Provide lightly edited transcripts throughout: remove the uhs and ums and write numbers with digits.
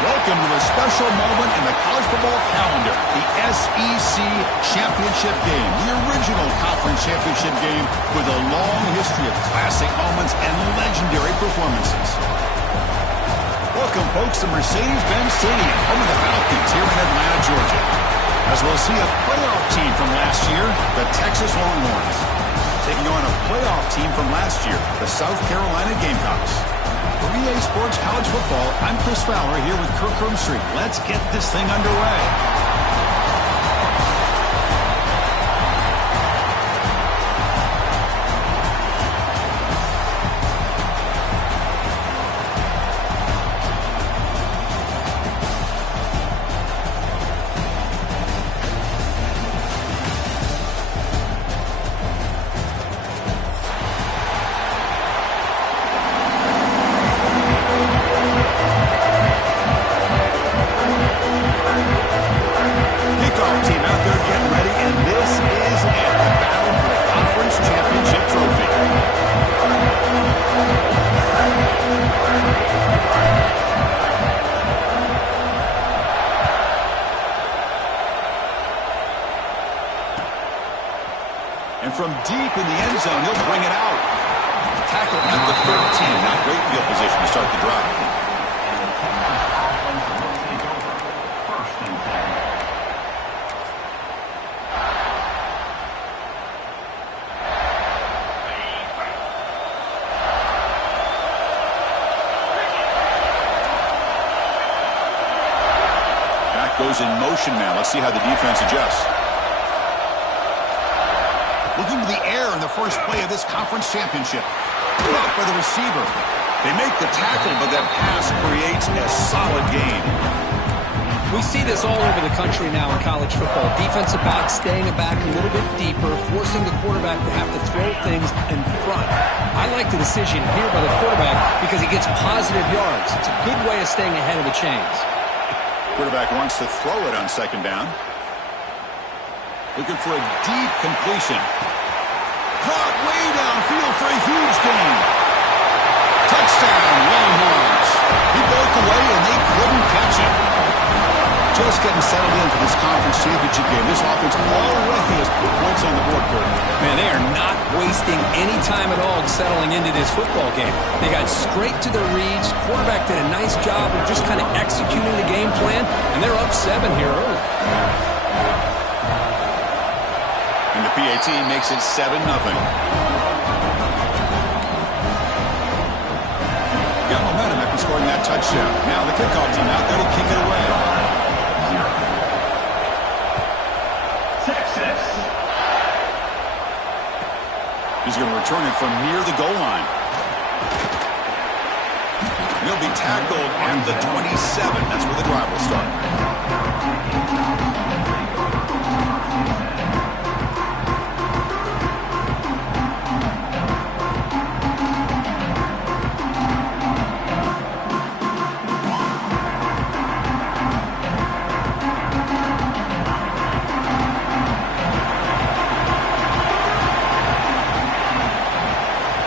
Welcome to a special moment in the college football calendar, the SEC Championship Game, the original conference championship game with a long history of classic moments and legendary performances. Welcome, folks, to Mercedes-Benz Stadium, home of the Falcons here in Atlanta, Georgia. As we'll see a playoff team from last year, the Texas Longhorns, taking on a playoff team from last year, the South Carolina Gamecocks. For EA Sports College Football, I'm Chris Fowler here with Kirk Herbstreit. Let's get this thing underway. And from deep in the end zone, he'll bring it out. Tackle at the 13. Not great field position to start the drive. Back goes in motion now. Let's see how the defense adjusts. Looking to the air in the first play of this conference championship. Blocked by the receiver. They make the tackle, but that pass creates a solid gain. We see this all over the country now in college football. Defensive backs staying back a little bit deeper, forcing the quarterback to have to throw things in front. I like the decision here by the quarterback because he gets positive yards. It's a good way of staying ahead of the chains. Quarterback wants to throw it on second down. Looking for a deep completion. Caught way downfield for a huge gain. Touchdown, Longhorns. He broke away and they couldn't catch him. Just getting settled in for this conference championship game. This offense already has put points on the board for them. Man, they are not wasting any time at all settling into this football game. They got straight to their reads. Quarterback did a nice job of just kind of executing the game plan, and they're up 7 here early. The PAT makes it 7-0. Got momentum after scoring that touchdown. Now the kickoff team out there to kick it away. Texas. He's going to return it from near the goal line. He'll be tackled at the 27. That's where the drive will start.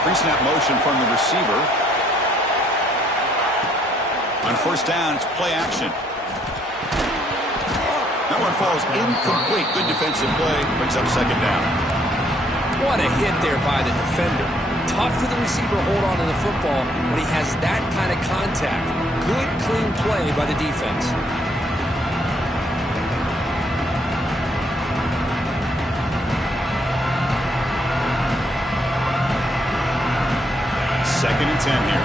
Pre-snap motion from the receiver. On first down, it's play action. That one falls incomplete. Good defensive play. Brings up second down. What a hit there by the defender. Tough for the receiver to hold on to the football when he has that kind of contact. Good, clean play by the defense. Second and 10 here.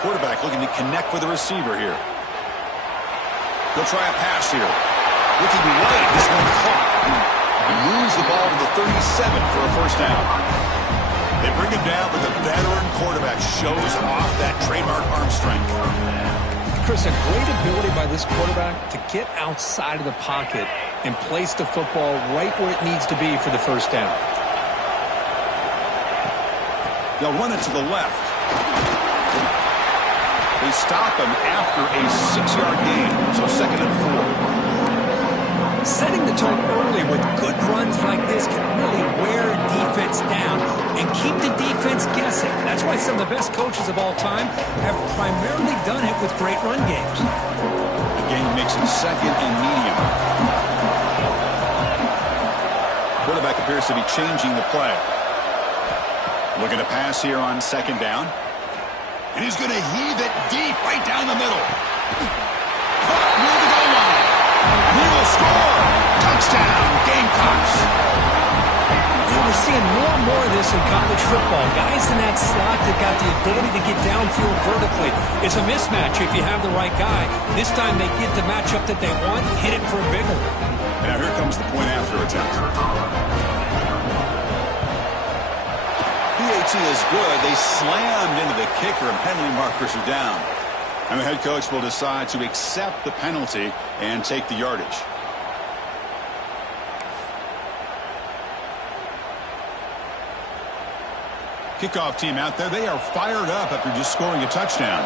Quarterback looking to connect with the receiver here. They'll try a pass here. Looking right, this one caught. He moves the ball to the 37 for a first down. They bring him down, but the veteran quarterback shows off that trademark arm strength. Chris, a great ability by this quarterback to get outside of the pocket and place the football right where it needs to be for the first down. They'll run it to the left. They stop him after a 6-yard gain, so second and 4. Setting the tone early with good run some of the best coaches of all time have primarily done it with great run games. The game makes it second and medium. Quarterback appears to be changing the play. Looking to pass here on second down. And he's going to heave it deep right down the middle. Caught near the goal line. He will score. Touchdown, Gamecocks. We're seeing more and more of this in college football. Guys in that slot that got the ability to get downfield vertically. It's a mismatch if you have the right guy. This time they get the matchup that they want, hit it for a big one. Now here comes the point after attempt. PAT is good. They slammed into the kicker and penalty markers are down. And the head coach will decide to accept the penalty and take the yardage. Kickoff team out there. They are fired up after just scoring a touchdown.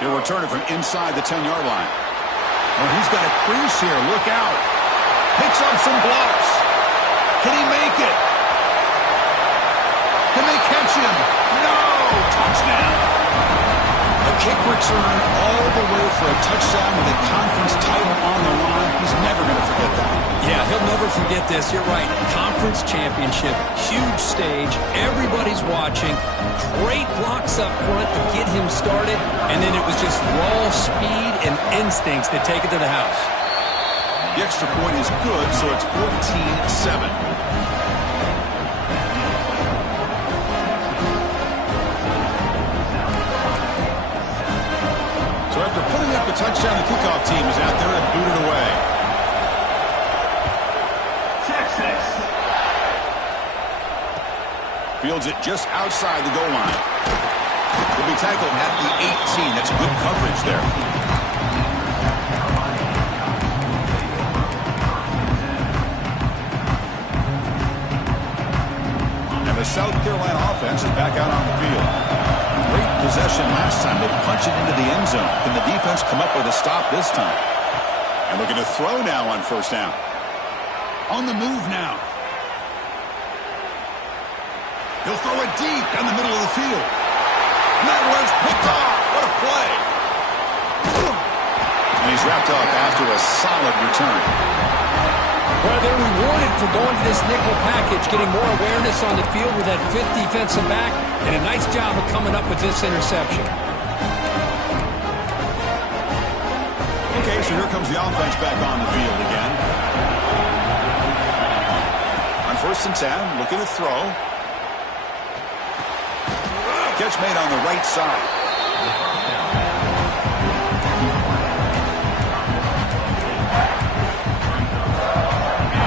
He'll return it from inside the 10-yard line. Oh, he's got a crease here. Look out. Picks up some blocks. Can he make it? Can they catch him? No! Touchdown. A kick return all the way for a touchdown with a conference title on the line. He's never going to forget that. Yeah, he'll never forget this. You're right. Conference championship, huge stage. Everybody's watching. Great blocks up front to get him started. And then it was just raw speed and instincts that take it to the house. The extra point is good, so it's 14-7. So after putting up a touchdown, the kickoff team is out there and booted away. Fields it just outside the goal line. Will be tackled at the 18. That's good coverage there. And the South Carolina offense is back out on the field. Great possession last time. They punch it into the end zone. Can the defense come up with a stop this time? And looking to throw now on first down. On the move now. He'll throw it deep down the middle of the field. And that one's picked off. What a play. And he's wrapped up after a solid return. Well, they're rewarded for going to this nickel package, getting more awareness on the field with that fifth defensive back, and a nice job of coming up with this interception. Okay, so here comes the offense back on the field again. On first and 10, looking to throw. Catch made on the right side.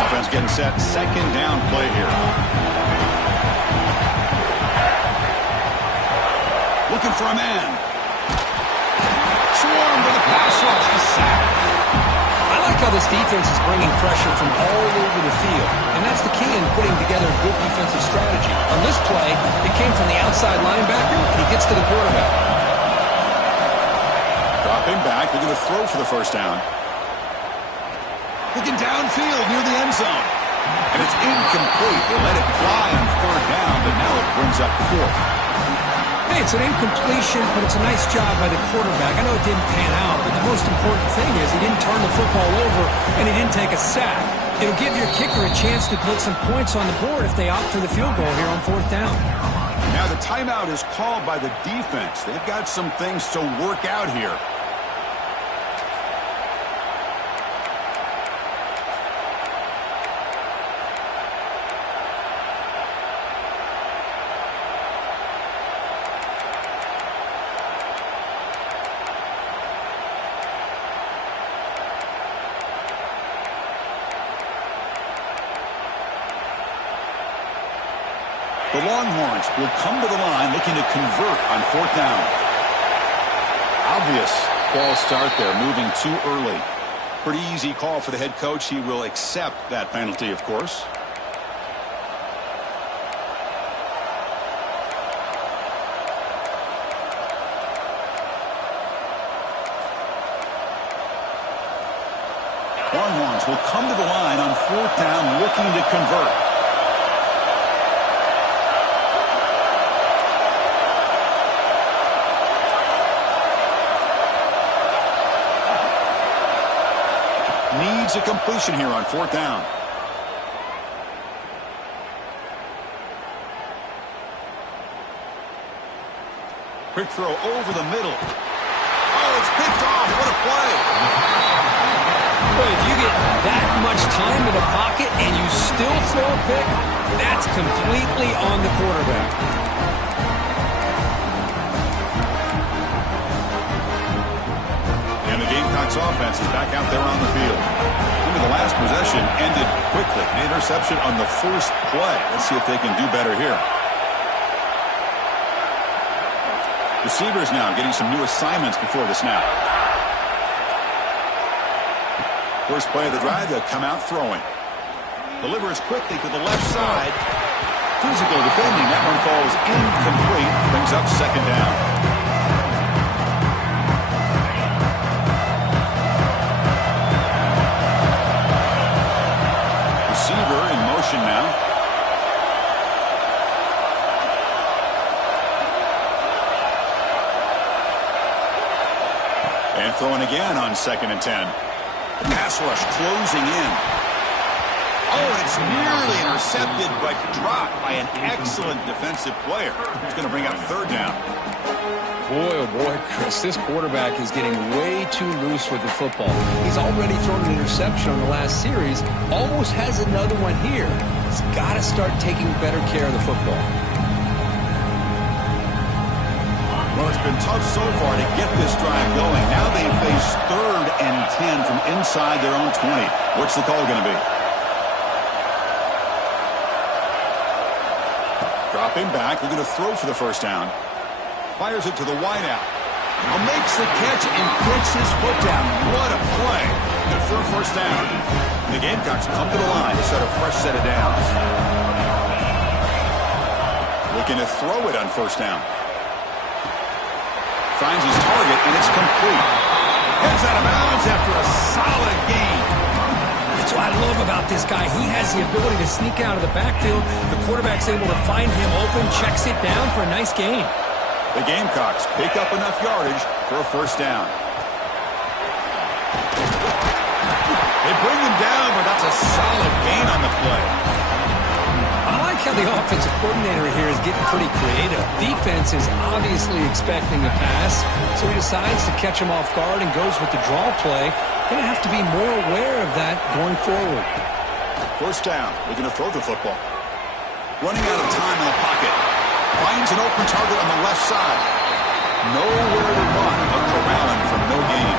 Offense getting set. Second down play here. Looking for a man. Swarm with a pass rush. The sack. I like how this defense is bringing pressure from all over the field, and that's the key in putting together a good defensive strategy. On this play, it came from the outside linebacker, and he gets to the quarterback. Dropping back, looking to throw for the first down. Looking downfield near the end zone. And it's incomplete. They let it fly on third down, but now it brings up fourth. Hey, it's an incompletion, but it's a nice job by the quarterback. I know it didn't pan out, but the most important thing is he didn't turn the football over and he didn't take a sack. It'll give your kicker a chance to put some points on the board if they opt for the field goal here on fourth down. Now the timeout is called by the defense. They've got some things to work out here. The Longhorns will come to the line looking to convert on fourth down. Obvious false start there, moving too early. Pretty easy call for the head coach. He will accept that penalty, of course. will come to the line on 4th down looking to convert. Needs a completion here on 4th down. Quick throw over the middle. Oh, it's picked off. What a play. Boy, if you get that much time in the pocket and you still throw a pick, that's completely on the quarterback. And the Gamecocks offense is back out there on the field. Remember, the last possession ended quickly. An interception on the first play. Let's see if they can do better here. Receivers now getting some new assignments before the snap. First play of the drive, they'll come out throwing. Delivers quickly to the left side. Physical defending. That one falls incomplete. Brings up 2nd down. Receiver in motion now. And throwing again on 2nd and 10. Pass rush closing in. Oh, and it's nearly intercepted, but dropped by an excellent defensive player. It's going to bring up 3rd down. Boy, oh boy, Chris, this quarterback is getting way too loose with the football. He's already thrown an interception on the last series, almost has another one here. He's got to start taking better care of the football. Well, it's been tough so far to get this drive going. Now they face 3rd and 10 from inside their own 20. What's the call going to be? Dropping back, looking to throw for the 1st down. Fires it to the wideout. Makes the catch and gets his foot down. What a play. Good for a 1st down. The Gamecocks come to the line to start a fresh set of downs. Looking to throw it on 1st down. Finds his target, and it's complete. Heads out of bounds after a solid gain. That's what I love about this guy. He has the ability to sneak out of the backfield. The quarterback's able to find him open, checks it down for a nice gain. The Gamecocks pick up enough yardage for a 1st down. They bring him down, but that's a solid gain on the play. I like how the offensive coordinator here is getting pretty creative. Defense is obviously expecting a pass, so he decides to catch him off guard and goes with the draw play. Going to have to be more aware of that going forward. 1st down. Looking to throw the football. Running out of time in the pocket. Finds an open target on the left side. Nowhere to run, but corralling for no gain.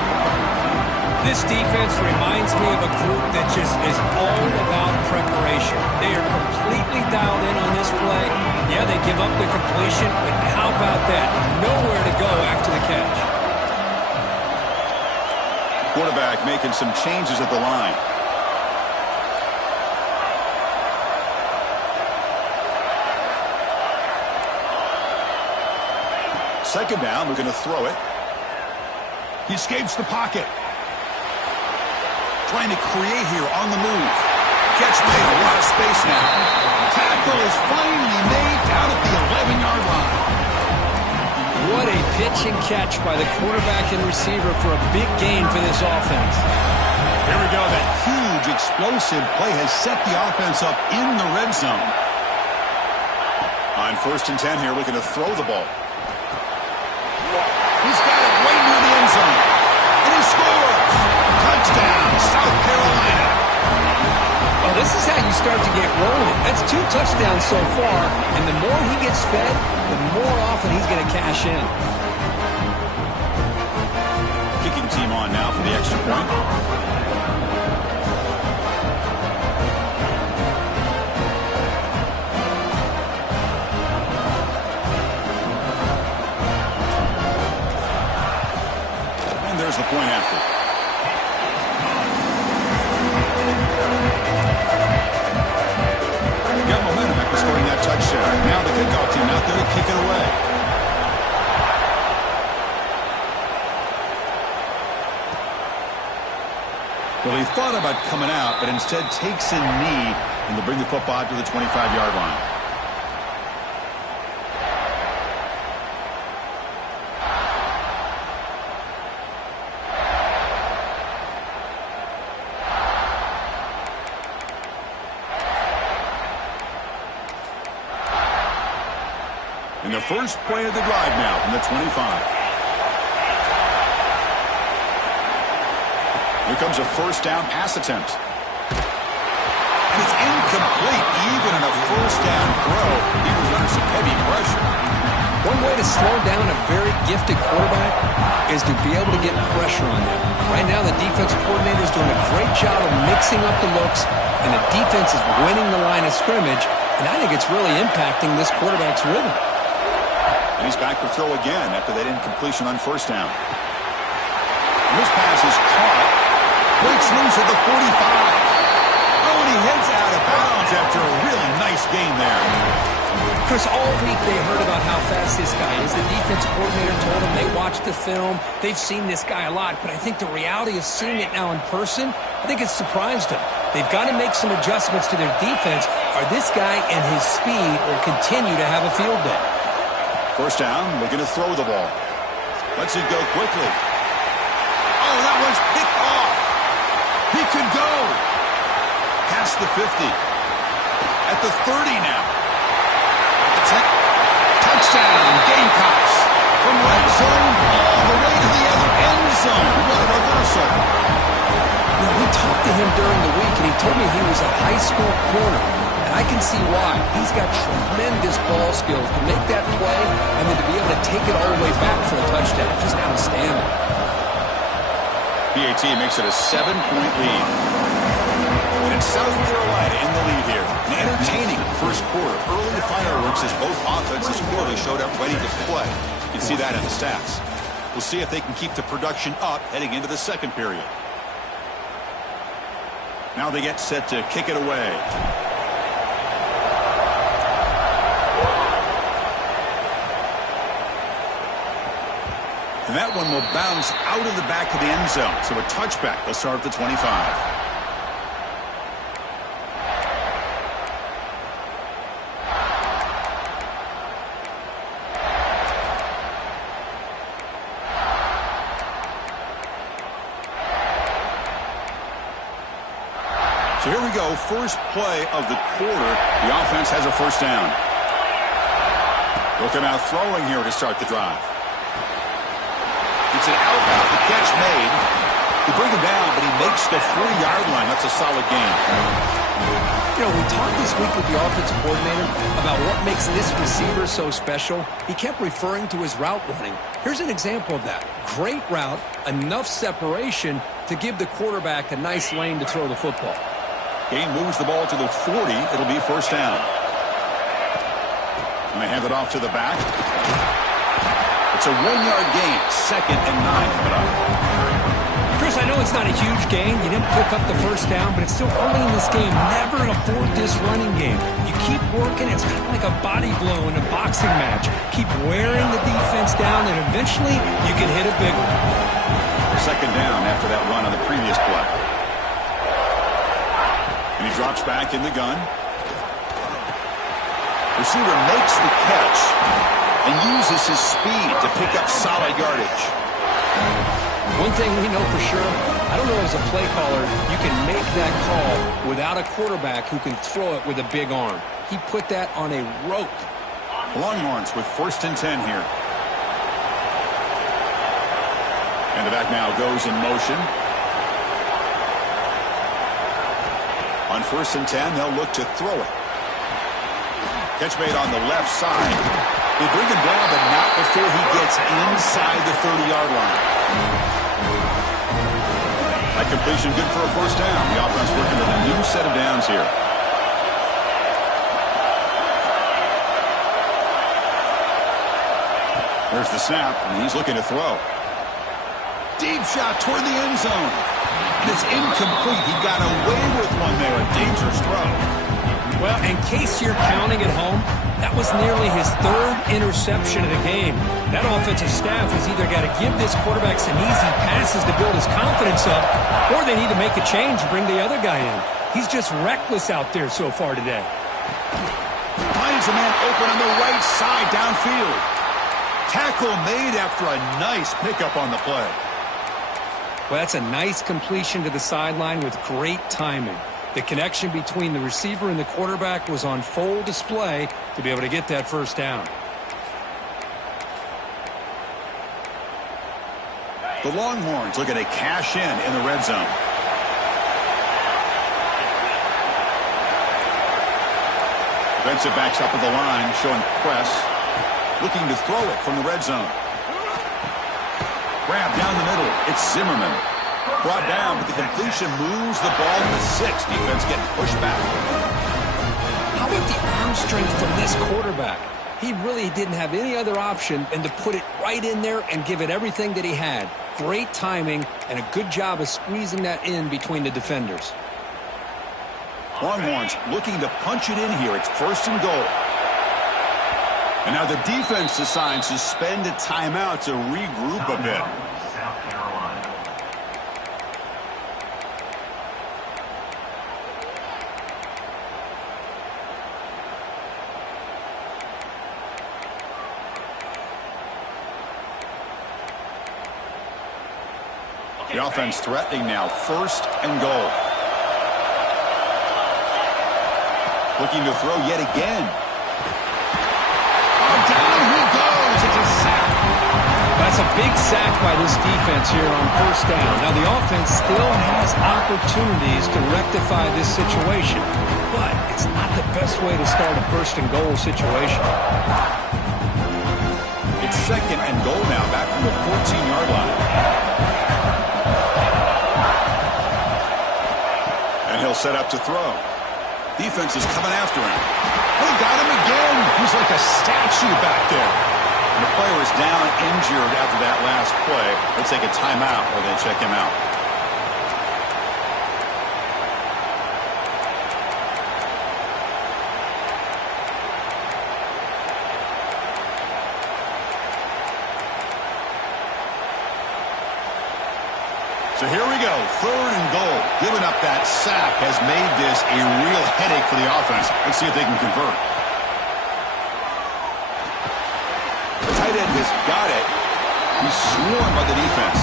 This defense reminds me of a group that just is all about preparation. They are completely dialed in on this play. Yeah, they give up the completion, but how about that? Nowhere to go after the catch. Quarterback making some changes at the line. Second down, we're going to throw it. He escapes the pocket. Trying to create here on the move. Catch made, a lot of space now. Tackle is finally made down at the 11-yard line. What a pitch and catch by the quarterback and receiver for a big gain for this offense. Here we go. That huge explosive play has set the offense up in the red zone. On 1st and 10 here, looking to throw the ball. He's got it right near the end zone. And he scores! Touchdown, South Carolina. Oh, this is how you start to get rolling. That's 2 touchdowns so far, and the more he gets fed, the more often he's going to cash in. Kicking team on now for the extra point. And there's the point after. Got momentum after scoring that touchdown. Now the kickoff team out there to kick it away. Well, he thought about coming out, but instead takes a knee, and they'll bring the football to the 25-yard line. And the first play of the drive now from the 25. Here comes a first down pass attempt. And it's incomplete. Even in a first down throw, he was under some heavy pressure. One way to slow down a very gifted quarterback is to be able to get pressure on them. Right now, the defensive coordinator is doing a great job of mixing up the looks, and the defense is winning the line of scrimmage, and I think it's really impacting this quarterback's rhythm. And he's back to throw again after that incompletion on first down. And this pass is caught. Breaks loose at the 45. Oh, and he heads out of bounds after a really nice game there. Chris, all week they heard about how fast this guy is. The defense coordinator told them they watched the film. They've seen this guy a lot, but I think the reality of seeing it now in person, I think it's surprised them. They've got to make some adjustments to their defense, or this guy and his speed will continue to have a field day. First down, looking to throw the ball. Lets it go quickly. Oh, that one's picked off. He could go. Past the 50. At the 30 now. At the 10. Touchdown, Gamecocks. From red zone all the way to the other end zone. What a reversal. You know, we talked to him during the week, and he told me he was a high school corner. And I can see why. He's got tremendous ball skills to make that play and then to be able to take it all the way back for a touchdown. Just outstanding. PAT makes it a 7-point lead. And it's South Carolina in the lead here. An entertaining first quarter. Early fireworks as both offenses clearly showed up ready to play. You can see that in the stats. We'll see if they can keep the production up heading into the second period. Now they get set to kick it away. And that one will bounce out of the back of the end zone. So a touchback. They'll start at the 25. So here we go. First play of the quarter. The offense has a first down. Looking out throwing here to start the drive. It's an out, the catch made. They bring him down, but he makes the 40-yard line. That's a solid gain. You know, we talked this week with the offensive coordinator about what makes this receiver so special. He kept referring to his route running. Here's an example of that. Great route, enough separation to give the quarterback a nice lane to throw the football. Game moves the ball to the 40. It'll be first down. And they hand it off to the back. It's a 1-yard gain, 2nd and 9 coming up. Chris, I know it's not a huge gain. You didn't pick up the first down, but it's still early in this game. Never afford this running game. You keep working. It's kind of like a body blow in a boxing match. Keep wearing the defense down, and eventually you can hit a big one. Second down after that run on the previous play. And he drops back in the gun. Receiver makes the catch and uses his speed to pick up solid yardage. One thing we know for sure, I don't know as a play caller, you can make that call without a quarterback who can throw it with a big arm. He put that on a rope. Longhorns with 1st and 10 here. And the back now goes in motion. On 1st and 10, they'll look to throw it. Catch made on the left side. They bring him down, but not before he gets inside the 30-yard line. That completion good for a first down. The offense working with a new set of downs here. There's the snap, and he's looking to throw. Deep shot toward the end zone. And it's incomplete. He got away with one there. A dangerous throw. Well, in case you're counting at home, That was nearly his third interception of the game. That offensive staff has either got to give this quarterback some easy passes to build his confidence up, or they need to make a change and bring the other guy in. He's just reckless out there so far today. Finds a man open on the right side downfield. Tackle made after a nice pickup on the play. Well, that's a nice completion to the sideline with great timing. The connection between the receiver and the quarterback was on full display to be able to get that first down. The Longhorns looking to cash in the red zone. Defensive backs up at the line, showing press. Looking to throw it from the red zone. Grab down the middle. It's Zimmerman. Brought down, but the completion moves the ball to the 6. Defense getting pushed back. How about the arm strength from this quarterback? He really didn't have any other option than to put it right in there and give it everything that he had. Great timing and a good job of squeezing that in between the defenders. Longhorns looking to punch it in here. It's 1st and goal. And now the defense decides to spend a timeout to regroup a bit. The offense threatening now. 1st and goal. Looking to throw yet again. Down he goes. It's a sack. That's a big sack by this defense here on 1st down. Now the offense still has opportunities to rectify this situation, but it's not the best way to start a 1st and goal situation. It's 2nd and goal now, back from the 14-yard line. And he'll set up to throw. Defense is coming after him. They got him again. He's like a statue back there. And the player is down injured after that last play. They take a timeout or they check him out. So here we go, 3rd and goal. Giving up that sack has made this a real headache for the offense. Let's see if they can convert. The tight end has got it. He's swarmed by the defense.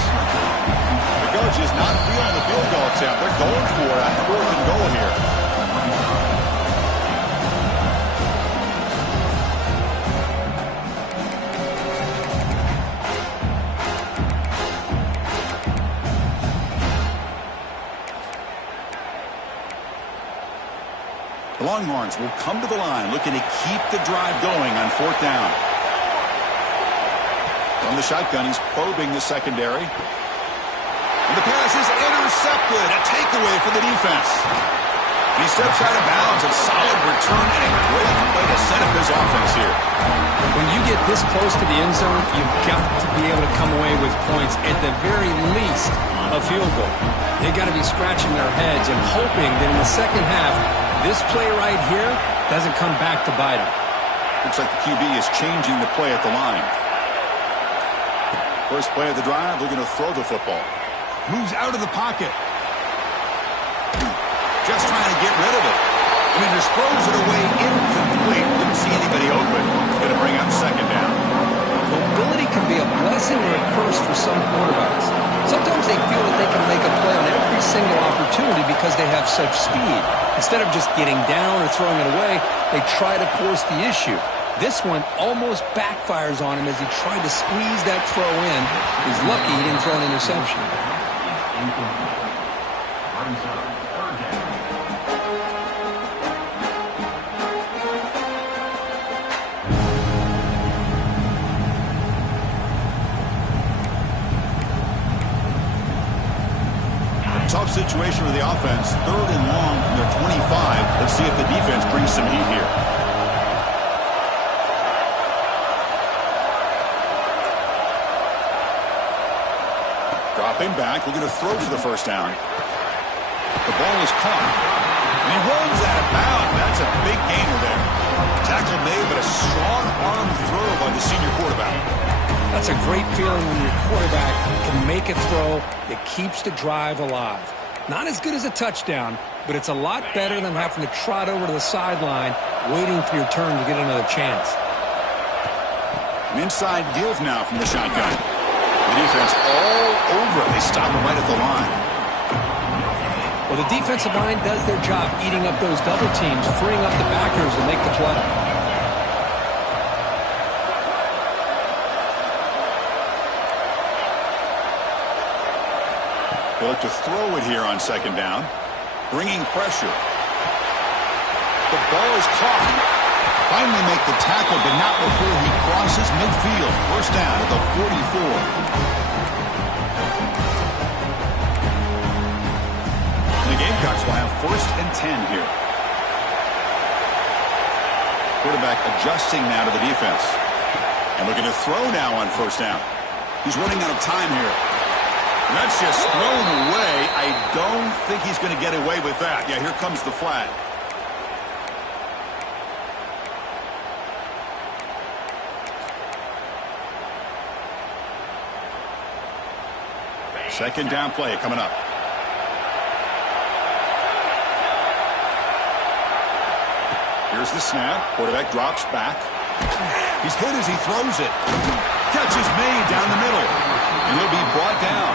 The coach is not feeling the field goal attempt. They're going for it on 4th and goal here. The Longhorns will come to the line looking to keep the drive going on 4th down. From the shotgun, he's probing the secondary. And the pass is intercepted. A takeaway for the defense. He steps out of bounds. A solid return and a great way to set up his offense here. When you get this close to the end zone, you've got to be able to come away with points, at the very least a field goal. They've got to be scratching their heads and hoping that in the second half, this play right here doesn't come back to bite him. Looks like the QB is changing the play at the line. First play of the drive, looking to throw the football. Moves out of the pocket. Just trying to get rid of it. And he just throws it away incomplete. Didn't see anybody open. Going to bring up 2nd down. Mobility can be a blessing or a curse for some quarterbacks. Sometimes they feel that they can make a play on every single opportunity because they have such speed. Instead of just getting down or throwing it away, they try to force the issue. This one almost backfires on him as he tried to squeeze that throw in. He's lucky he didn't throw an interception. Tough situation for the offense. 3rd and long from their 25. Let's see if the defense brings some heat here. Dropping back. We're going to throw for the 1st down. The ball is caught. And he runs out of bounds. That's a big gainer there. Tackle made, but a strong arm throw by the senior quarterback. That's a great feeling when your quarterback can make a throw that keeps the drive alive. Not as good as a touchdown, but it's a lot better than having to trot over to the sideline waiting for your turn to get another chance. An inside give now from the shotgun. The defense all over it. They stop him right at the line. Well, the defensive line does their job eating up those double teams, freeing up the backers to make the play. They look to throw it here on second down. Bringing pressure. The ball is caught. Finally make the tackle, but not before he crosses midfield. First down at the 44. The Gamecocks will have 1st and 10 here. Quarterback adjusting now to the defense. And looking to throw now on 1st down. He's running out of time here. And that's just thrown away. I don't think he's going to get away with that. Yeah, here comes the flag. Second down play coming up. Here's the snap. Quarterback drops back. He's hit as he throws it. Catch is made down the middle. And he'll be brought down.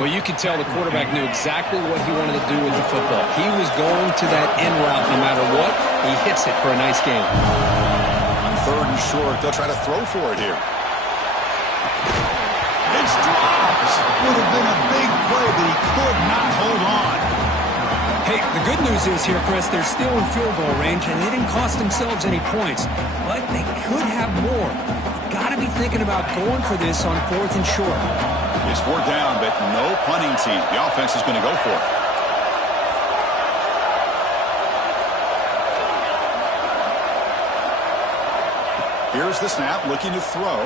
Well, you can tell the quarterback knew exactly what he wanted to do with the football. He was going to that end route no matter what. He hits it for a nice gain. On 3rd and short, they'll try to throw for it here. It's dropped. Would have been a big play, but he could not hold on. Hey, the good news is here, Chris, they're still in field goal range, and they didn't cost themselves any points. But they could have more. Got to be thinking about going for this on 4th and short. It's 4th down, but no punting team. The offense is going to go for it. Here's the snap, looking to throw.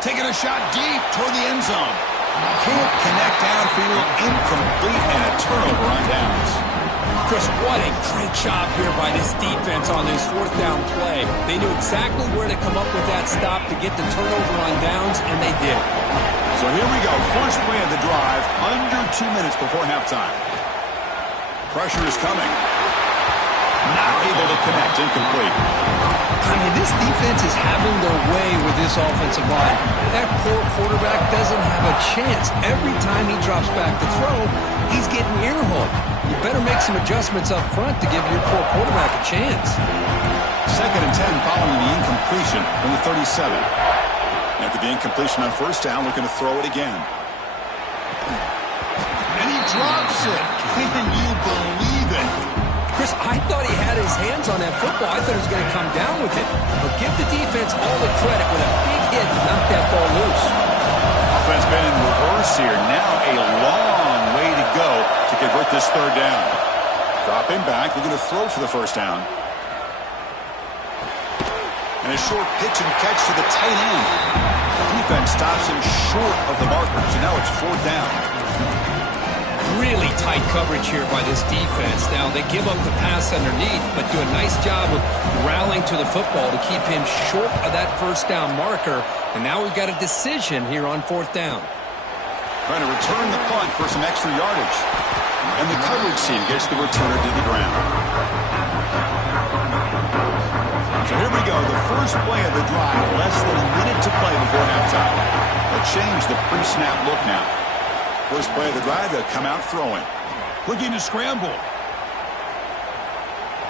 Taking a shot deep toward the end zone. Can't connect downfield, incomplete, and a turnover on downs. Chris, what a great job here by this defense on this 4th down play. They knew exactly where to come up with that stop to get the turnover on downs, and they did. So here we go. First play of the drive, under 2 minutes before halftime. Pressure is coming. Not able to connect, incomplete. I mean, this defense is having their way with this offensive line. That poor quarterback doesn't have a chance. Every time he drops back to throw, he's getting ear-hooked. You better make some adjustments up front to give your poor quarterback a chance. 2nd and 10 following the incompletion from the 37. After the incompletion on 1st down, looking to throw it again. And he drops it. Can you believe it? Chris, I thought he had his hands on that football. I thought he was going to come down with it. But give the defense all the credit with a big hit to knock that ball loose. Offense been in reverse here. Now a long way to go to convert this 3rd down. Dropping back, looking to throw for the 1st down. And a short pitch and catch to the tight end. The defense stops him short of the markers, and now it's 4th down. Really tight coverage here by this defense. Now, they give up the pass underneath, but do a nice job of rallying to the football to keep him short of that 1st down marker. And now we've got a decision here on 4th down. Trying to return the punt for some extra yardage. And the coverage team gets the returner to the ground. So here we go, the first play of the drive, less than a minute to play before halftime. They'll change the pre-snap look now. First play of the drive, they'll come out throwing. Looking to scramble.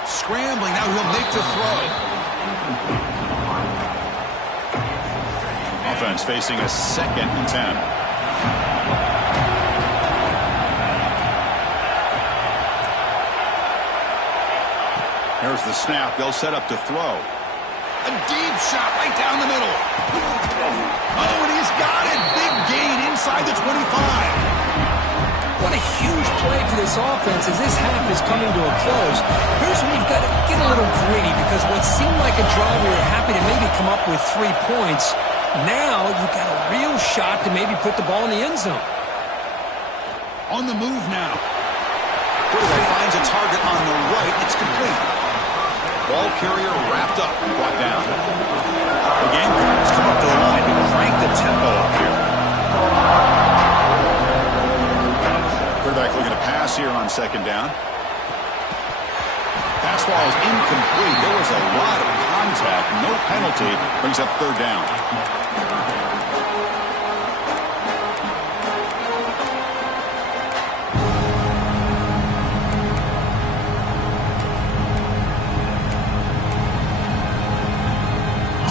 Scrambling, now he'll make the throw. Offense facing a 2nd and 10. Here's the snap. They'll set up to throw. A deep shot right down the middle. Oh, and he's got it. Big gain inside the 25. What a huge play for this offense as this half is coming to a close. Here's where you've got to get a little greedy because what seemed like a drive we were happy to maybe come up with 3 points, now you've got a real shot to maybe put the ball in the end zone. On the move now. Quarterback finds a target on the right. It's complete. Ball carrier wrapped up and brought down. The Gamecocks come up to the line to crank the tempo up here. Quarterback looking to pass here on second down. Pass ball is incomplete. There was a lot of contact. No penalty. Brings up third down.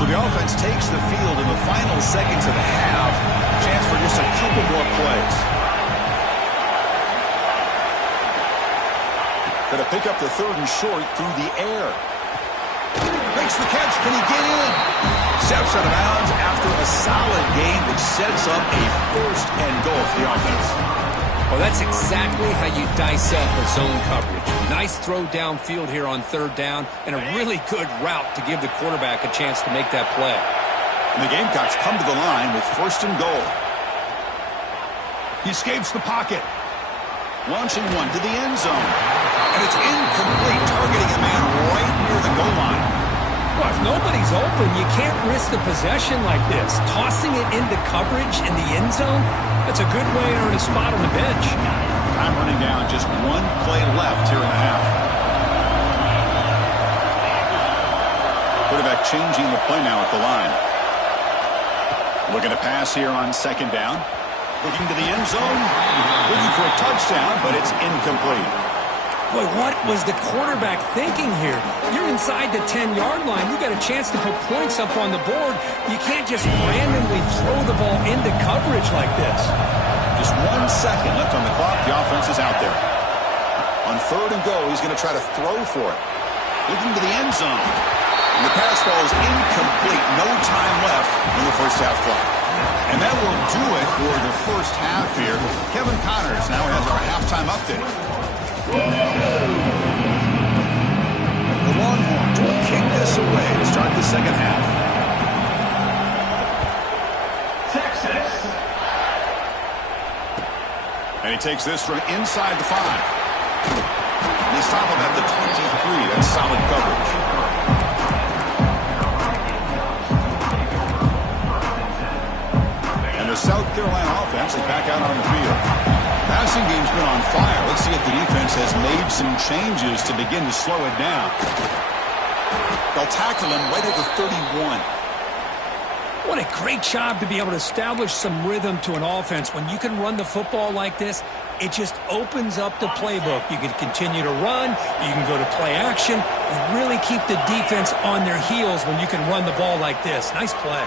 So the offense takes the field in the final seconds of the half. Chance for just a couple more plays. Going to pick up the third and short through the air. Makes the catch. Can he get in? Steps out of bounds after a solid gain, which sets up a first and goal for the offense. Well, that's exactly how you dice up a zone coverage. Nice throw downfield here on third down, and a really good route to give the quarterback a chance to make that play. And the Gamecocks come to the line with first and goal. He escapes the pocket. Launching one to the end zone. And it's incomplete, targeting a man right near the goal line. Well, if nobody's open, you can't risk the possession like this. Tossing it into coverage in the end zone, that's a good way to earn a spot on the bench. Time running down, just one play left here in the half. Quarterback changing the play now at the line. Looking to pass here on second down. Looking to the end zone. Looking for a touchdown, but it's incomplete. Boy, what was the quarterback thinking here? You're inside the 10-yard line. You got a chance to put points up on the board. You can't just randomly throw the ball into coverage like this. Just 1 second left on the clock. The offense is out there. On third and goal, he's going to try to throw for it. Looking to the end zone. And the pass ball is incomplete. No time left in the first half clock. And that will do it for the first half here. Kevin Connors now has our halftime update. The Longhorns will kick this away to start the second half. Texas. And he takes this from inside the 5. And they stop him at the 23. That's solid coverage. And the South Carolina offense is back out on the field. Passing game's been on fire. Let's see if the defense has made some changes to begin to slow it down. They'll tackle him right at the 31. What a great job to be able to establish some rhythm to an offense. When you can run the football like this, it just opens up the playbook. You can continue to run. You can go to play action. You really keep the defense on their heels when you can run the ball like this. Nice play.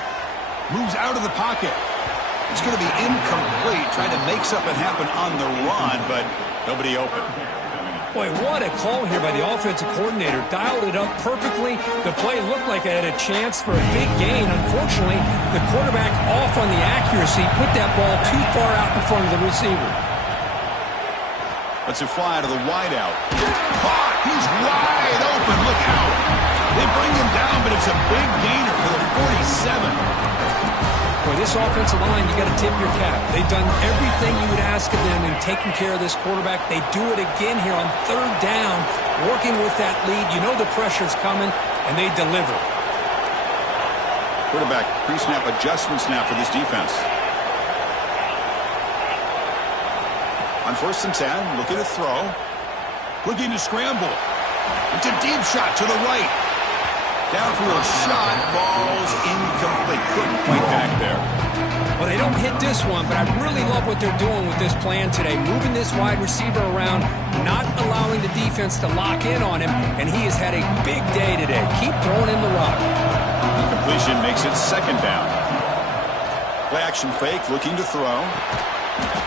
Moves out of the pocket. It's going to be incomplete, trying to make something happen on the run, but nobody open. Boy, what a call here by the offensive coordinator. Dialed it up perfectly. The play looked like it had a chance for a big gain. Unfortunately, the quarterback off on the accuracy, put that ball too far out in front of the receiver. Let's it fly to the wideout. Caught! He's wide open. Look out. They bring him down, but it's a big gainer for the 47. Boy, this offensive line, you got to tip your cap. They've done everything you would ask of them in taking care of this quarterback. They do it again here on third down, working with that lead. You know the pressure's coming, and they deliver. Quarterback pre-snap adjustments now for this defense. On first and 10, looking to throw. Looking to scramble. It's a deep shot to the right. Downfield shot falls incomplete. Couldn't quite connect there. Well, they don't hit this one, but I really love what they're doing with this plan today. Moving this wide receiver around, not allowing the defense to lock in on him, and he has had a big day today. Keep throwing in the rock. The completion makes it second down. Play action fake, looking to throw.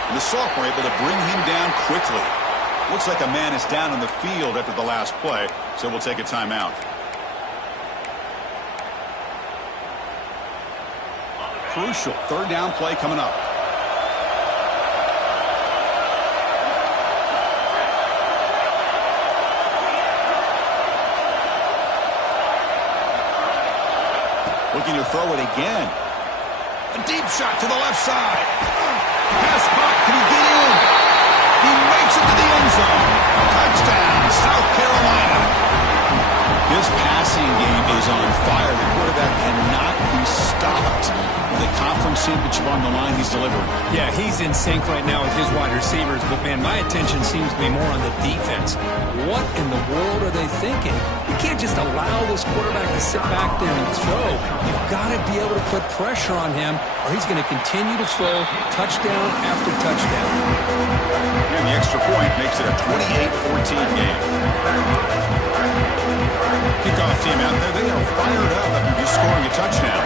And the sophomore able to bring him down quickly. Looks like a man is down on the field after the last play, so we'll take a timeout. Crucial third down play coming up. Looking to throw it again. A deep shot to the left side. Pass caught. Can he get in? He makes it to the end zone. Touchdown, South Carolina. This passing game is on fire. The quarterback cannot be stopped. With a conference championship on the line, he's delivering. Yeah, he's in sync right now with his wide receivers, but, man, my attention seems to be more on the defense. What in the world are they thinking? You can't just allow this quarterback to sit back there and throw. You've got to be able to put pressure on him, or he's going to continue to throw touchdown after touchdown. And the extra point makes it a 28-14 game. Kickoff team out there, they are fired up after just scoring a touchdown.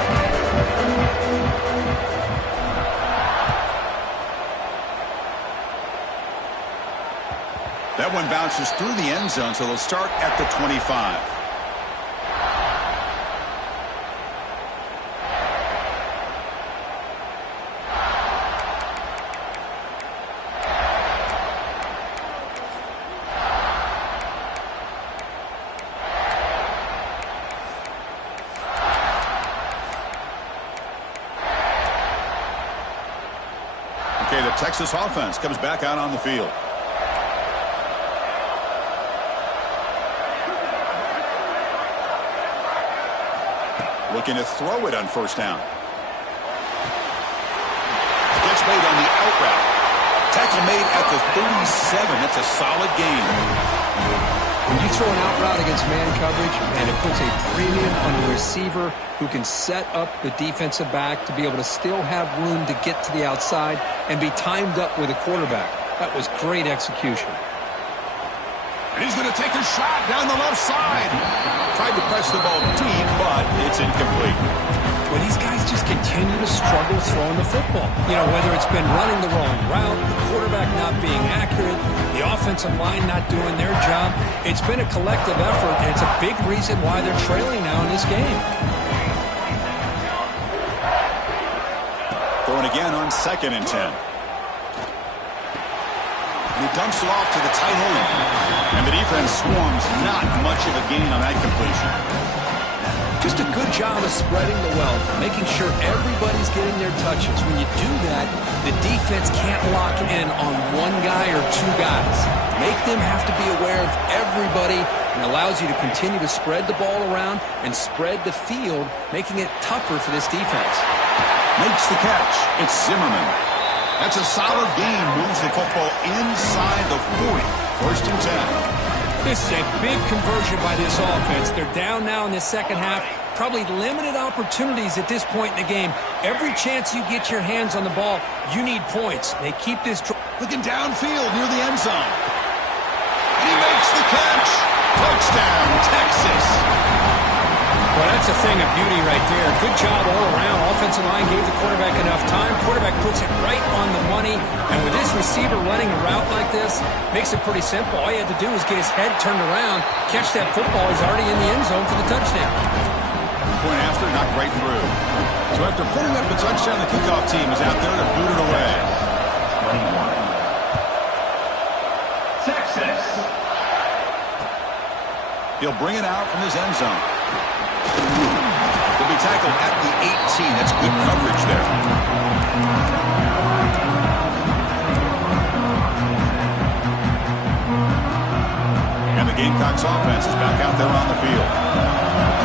That one bounces through the end zone, so they'll start at the 25. Okay, the Texas offense comes back out on the field. Looking to throw it on first down. Gets made on the out route. Tackle made at the 37. That's a solid gain. When you throw an out route against man coverage, and it puts a premium on a receiver who can set up the defensive back to be able to still have room to get to the outside and be timed up with a quarterback. That was great execution. And he's going to take a shot down the left side. Tried to press the ball deep, but it's incomplete. Well, these guys just continue to struggle throwing the football. You know, whether it's been running the wrong route, the quarterback not being accurate, the offensive line not doing their job. It's been a collective effort, and it's a big reason why they're trailing now in this game. Throwing again on 2nd and 10. He dumps it off to the tight end. And the defense swarms. Not much of a gain on that completion. Just a good job of spreading the wealth, making sure everybody's getting their touches. When you do that, the defense can't lock in on one guy or two guys. Make them have to be aware of everybody, and allows you to continue to spread the ball around and spread the field, making it tougher for this defense. Makes the catch. It's Zimmerman. That's a solid gain. Moves the football inside the 40. 1st and 10. This is a big conversion by this offense. They're down now in the second half. Probably limited opportunities at this point in the game. Every chance you get your hands on the ball, you need points. They keep this... Looking downfield near the end zone. And he makes the catch. Touchdown, Texas. Well, that's a thing of beauty right there. Good job all around. Offensive line gave the quarterback enough time. Quarterback puts it right on the money. And with this receiver running a route like this, makes it pretty simple. All you had to do is get his head turned around, catch that football. He's already in the end zone for the touchdown. Point after, knocked right through. So after putting up the touchdown, the kickoff team is out there to boot it away. 21. Texas. He'll bring it out from his end zone. He'll be tackled at the 18. That's good coverage there. And the Gamecocks offense is back out there on the field.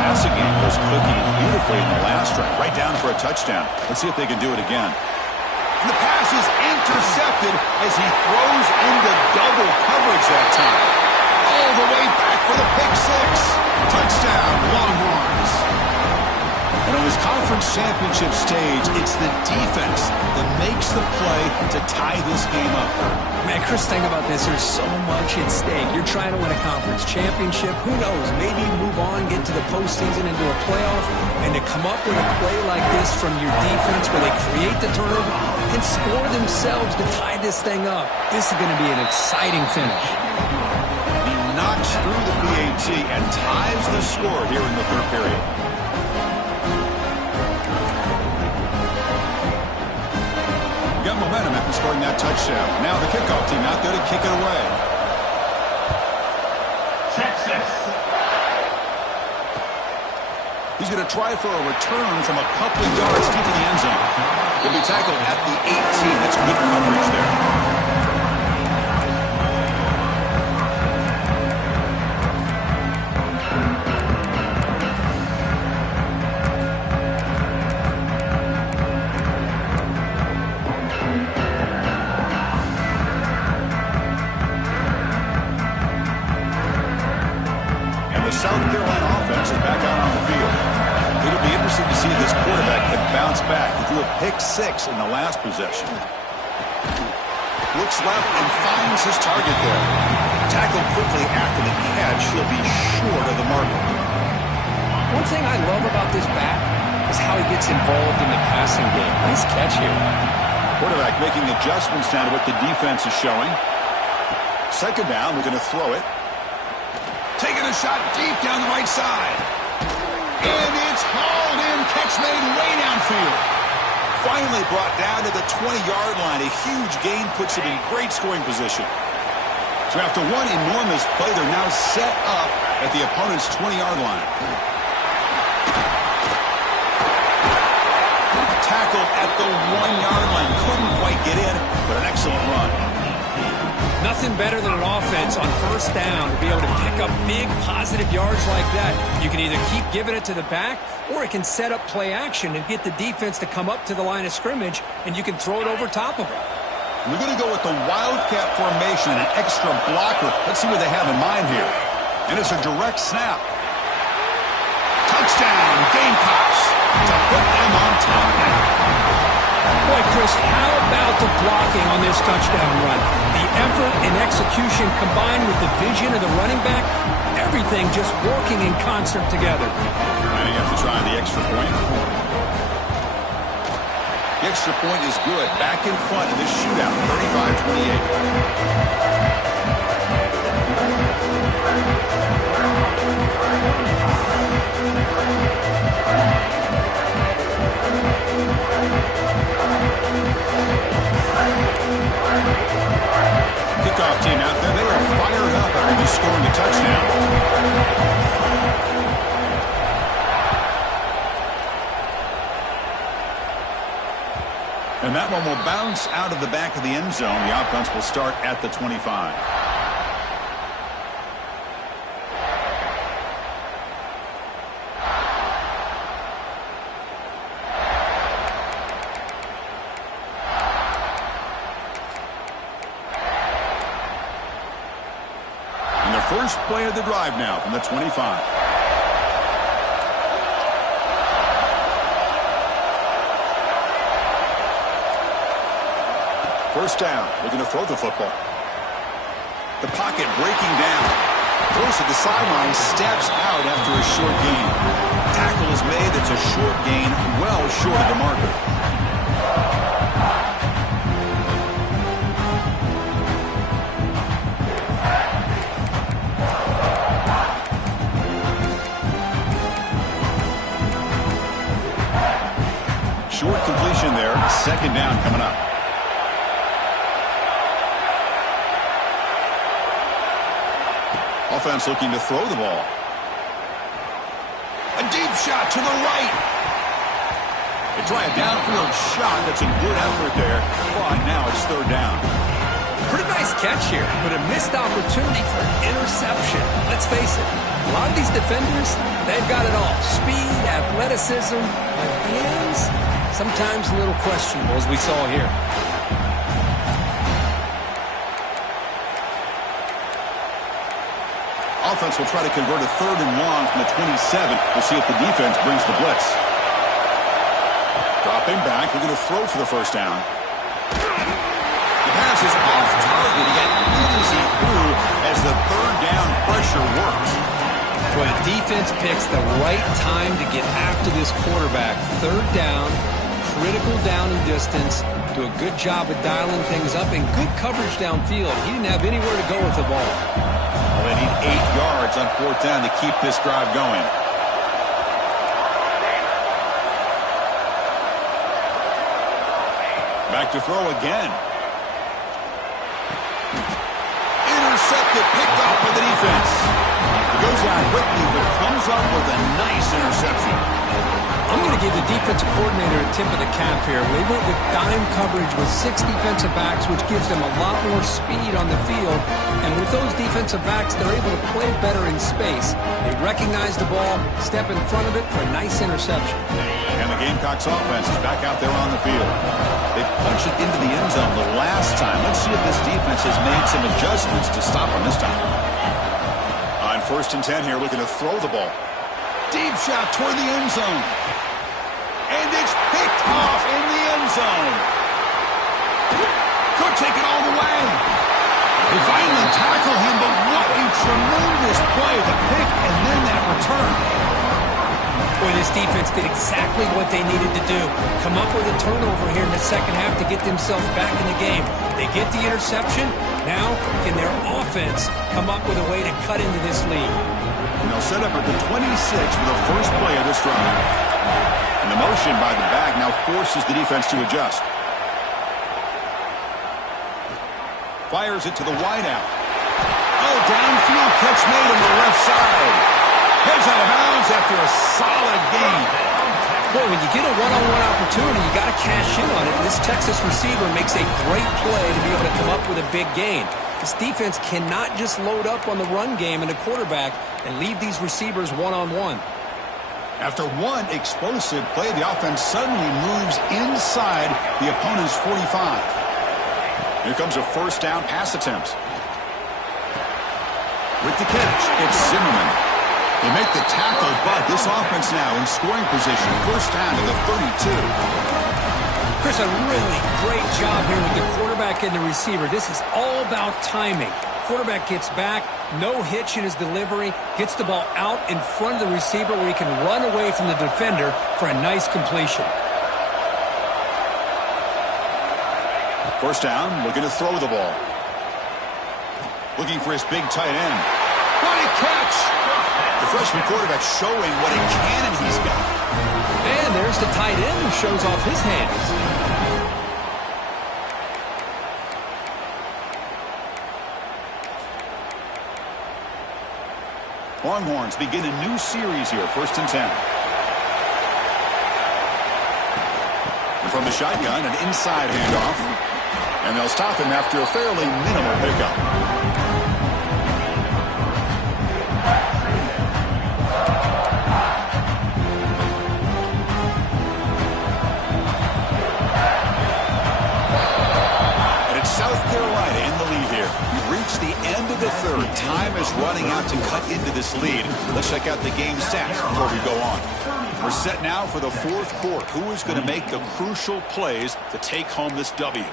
Passing game was clicking beautifully in the last drive. Right down for a touchdown. Let's see if they can do it again. And the pass is intercepted as he throws into double coverage that time. All the way back for the pick six. Touchdown, Longhorns. And on this conference championship stage, it's the defense that makes the play to tie this game up. Man, Chris, think about this. There's so much at stake. You're trying to win a conference championship. Who knows? Maybe move on, get to the postseason, into a playoff, and to come up with a play like this from your defense where they create the turnover and score themselves to tie this thing up. This is going to be an exciting finish. He knocks through the PAT and ties the score here in the third period. Got momentum after scoring that touchdown. Now the kickoff team out there to kick it away. Texas. He's going to try for a return from a couple of yards deep in the end zone. He'll be tackled at the 18. That's good coverage there. bounce back. He threw a pick-6 in the last possession. Looks left and finds his target there. Tackled quickly after the catch. He'll be short of the marker. One thing I love about this back is how he gets involved in the passing game. Nice catch here. Quarterback making adjustments now to what the defense is showing. Second down, we're going to throw it. Taking a shot deep down the right side. And it's hauled in. Catch made way downfield. Finally brought down to the 20-yard line. A huge gain puts him in great scoring position. So after one enormous play, they're now set up at the opponent's 20-yard line. Tackled at the 1-yard line. Couldn't quite get in, but an excellent run. Nothing better than an offense on first down to be able to pick up big positive yards like that. You can either keep giving it to the back, or it can set up play action and get the defense to come up to the line of scrimmage, and you can throw it over top of them. We're going to go with the Wildcat formation and an extra blocker. Let's see what they have in mind here. And it's a direct snap. Touchdown, Gamecocks, to put them on top now. Boy, Chris, how about the blocking on this touchdown run? The effort and execution combined with the vision of the running back, everything just working in concert together. Lining up to try the extra point. The extra point is good. Back in front in this shootout, 35-28. Kickoff team out there. They are fired up after just scoring a touchdown. And that one will bounce out of the back of the end zone. The offense will start at the 25. First play of the drive now from the 25. First down. We're going to throw the football. The pocket breaking down. Throws to the sideline. Steps out after a short gain. Tackle is made. It's a short gain. Well short of the marker. Short completion there. Second down coming up. Offense looking to throw the ball. A deep shot to the right. They try a downfield shot. That's a good effort there. But now it's third down. Pretty nice catch here, but a missed opportunity for interception. Let's face it, a lot of these defenders, they've got it all. Speed, athleticism, but hands, sometimes a little questionable, as we saw here. Offense will try to convert a third and long from the 27. We'll see if the defense brings the blitz. Dropping back, we're going to throw for the first down. The pass is off target. He got easy through as the third down pressure works. Boy, the defense picks the right time to get after this quarterback. Third down, critical down and distance. Do a good job of dialing things up and good coverage downfield. He didn't have anywhere to go with the ball. Well, they need 8 yards on fourth down to keep this drive going. Back to throw again. Intercepted, picked off by the defense. It goes down quickly, but comes up with a nice interception. I'm going to give the defensive coordinator a tip of the cap here. They went with dime coverage with 6 defensive backs, which gives them a lot more speed on the field. And with those defensive backs, they're able to play better in space. They recognize the ball, step in front of it for a nice interception. And the Gamecocks offense is back out there on the field. They punched it into the end zone the last time. Let's see if this defense has made some adjustments to stop them this time. On first and 10 here, looking to throw the ball. Deep shot toward the end zone. And it's picked off in the end zone. Could take it all the way. They finally tackle him, but what a tremendous play. The pick and then that return. Boy, this defense did exactly what they needed to do. Come up with a turnover here in the second half to get themselves back in the game. They get the interception. Now, can their offense come up with a way to cut into this lead? And they'll set up at the 26 for the first play of this drive. And the motion by the back now forces the defense to adjust. Fires it to the wideout. Oh, downfield catch made on the left side. Heads out of bounds after a solid gain. Boy, when you get a one-on-one opportunity, you got to cash in on it. This Texas receiver makes a great play to be able to come up with a big gain. This defense cannot just load up on the run game and the quarterback and leave these receivers one-on-one. After one explosive play, the offense suddenly moves inside the opponent's 45. Here comes a first down pass attempt. With the catch, it's Zimmerman. They make the tackle, but this offense now in scoring position. First down to the 32. Chris, a really great job here with the quarterback and the receiver. This is all about timing. Quarterback gets back, no hitch in his delivery, gets the ball out in front of the receiver where he can run away from the defender for a nice completion. First down, looking to throw the ball. Looking for his big tight end. What a catch! The freshman quarterback showing what a cannon he's got. And there's the tight end who shows off his hands. Longhorns begin a new series here, 1st and 10. And from the shotgun, an inside handoff. And they'll stop him after a fairly minimal pickup. South Carolina in the lead here. We've reached the end of the third. Time is running out to cut into this lead. Let's check out the game stats before we go on. We're set now for the fourth quarter. Who is going to make the crucial plays to take home this W?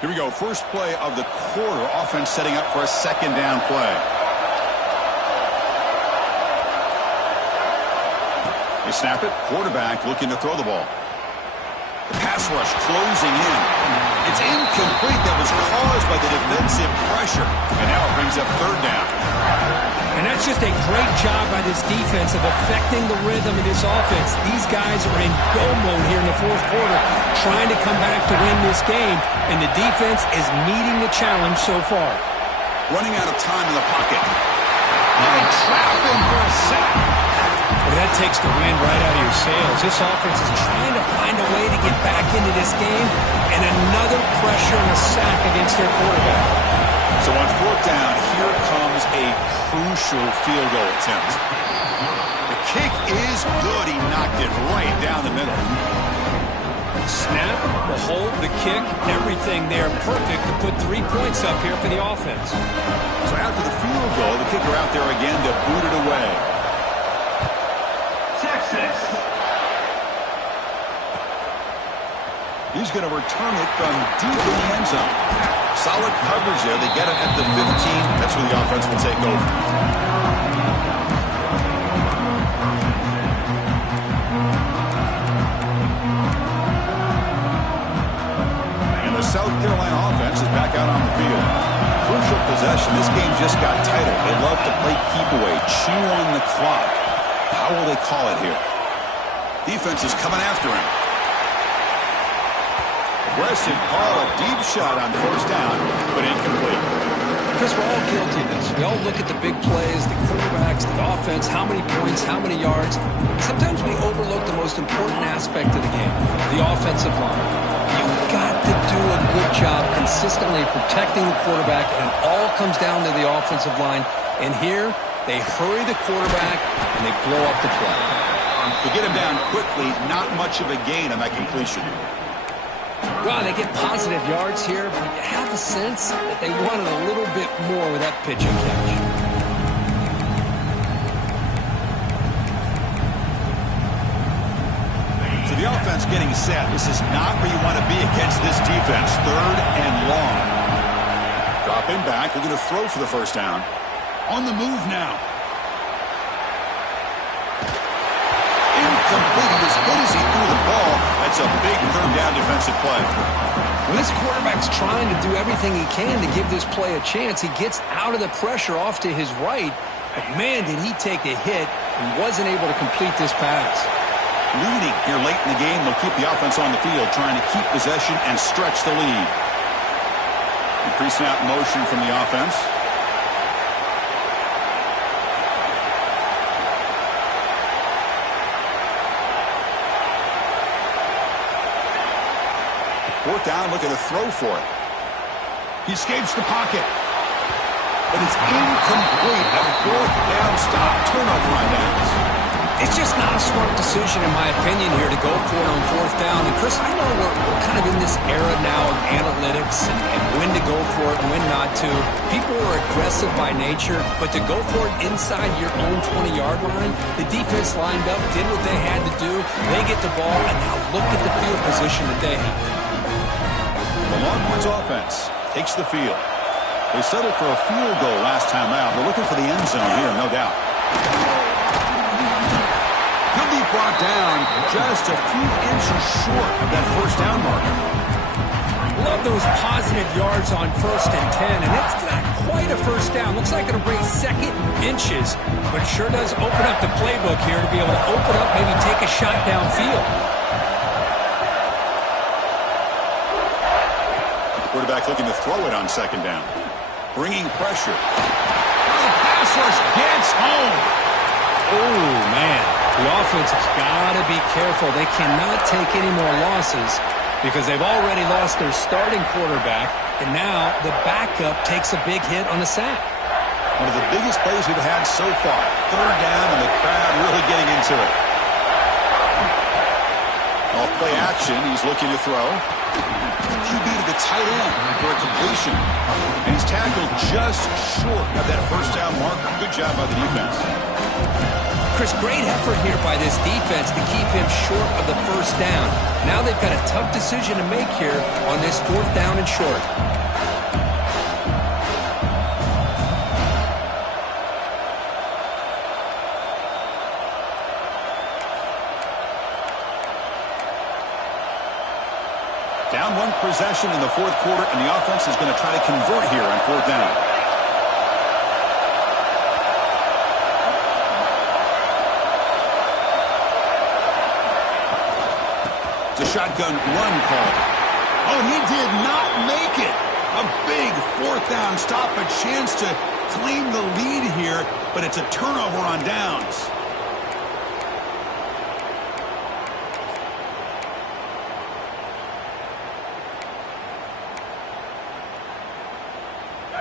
Here we go. First play of the quarter. Offense setting up for a second down play. They snap it. Quarterback looking to throw the ball. The pass rush closing in. It's incomplete. That was caused by the defensive pressure. And now it brings up third down. And that's just a great job by this defense of affecting the rhythm of this offense. These guys are in go mode here in the fourth quarter, trying to come back to win this game. And the defense is meeting the challenge so far. Running out of time in the pocket. And they trap him for a sack. Well, that takes the wind right out of your sails. This offense is trying to find a way to get back into this game, and another pressure and a sack against their quarterback. So on fourth down, here comes a crucial field goal attempt. The kick is good. He knocked it right down the middle. Snap, the hold, the kick, everything there perfect to put 3 points up here for the offense. So after the field goal, the kicker out there again to boot it away. Texas. He's going to return it from deep in the end zone. Solid coverage there. They get it at the 15. That's where the offense will take over. And the South Carolina offense is back out on the field. Crucial possession. This game just got tighter. They love to play keep away, chew on the clock. How will they call it here? Defense is coming after him. Aggressive call, a deep shot on first down, but incomplete. Chris, we're all guilty of this. We all look at the big plays, the quarterbacks, the offense, how many points, how many yards. Sometimes we overlook the most important aspect of the game, the offensive line. You've got to do a good job consistently protecting the quarterback, and it all comes down to the offensive line. And here, they hurry the quarterback, and they blow up the play. To get him down quickly, not much of a gain on that completion. Wow, they get positive yards here, but you have a sense that they wanted a little bit more with that pitch and catch. defense getting set. This is not where you want to be against this defense. 3rd and long. Dropping back, looking to throw for the first down. On the move now. Incomplete. As good as he threw the ball, that's a big 3rd down defensive play. When this quarterback's trying to do everything he can to give this play a chance, he gets out of the pressure off to his right. But, man, did he take a hit and wasn't able to complete this pass. Leading here late in the game, they'll keep the offense on the field, trying to keep possession and stretch the lead. Increasing out motion from the offense. Fourth down, looking to throw for it. He escapes the pocket. But it's incomplete. A 4th down stop. Turnover on downs. It's just not a smart decision, in my opinion, here to go for it on 4th down. And, Chris, I know we're kind of in this era now of analytics and when to go for it and when not to. People are aggressive by nature, but to go for it inside your own 20-yard line, the defense lined up, did what they had to do. They get the ball, and now look at the field position that they have. The Longhorns offense takes the field. They settled for a field goal last time out. They're looking for the end zone here, no doubt. He'll be brought down just a few inches short of that 1st down marker. Love those positive yards on 1st and 10, and it's not quite a 1st down. Looks like it'll bring 2nd inches, but it sure does open up the playbook here to be able to open up, maybe take a shot downfield. Quarterback looking to throw it on 2nd down. Bringing pressure. The pass rush gets home. Oh, man. The offense has got to be careful. They cannot take any more losses because they've already lost their starting quarterback, and now the backup takes a big hit on a sack. One of the biggest plays we've had so far. 3rd down, and the crowd really getting into it. Off play action, he's looking to throw. QB to the tight end for a completion. And he's tackled just short of that 1st down marker. Good job by the defense. Chris, great effort here by this defense to keep him short of the 1st down. Now they've got a tough decision to make here on this 4th down and short. Down 1 possession in the 4th quarter, and the offense is going to try to convert here on 4th down. It's a shotgun run call. Oh, he did not make it. A big 4th down stop, a chance to claim the lead here, but it's a turnover on downs.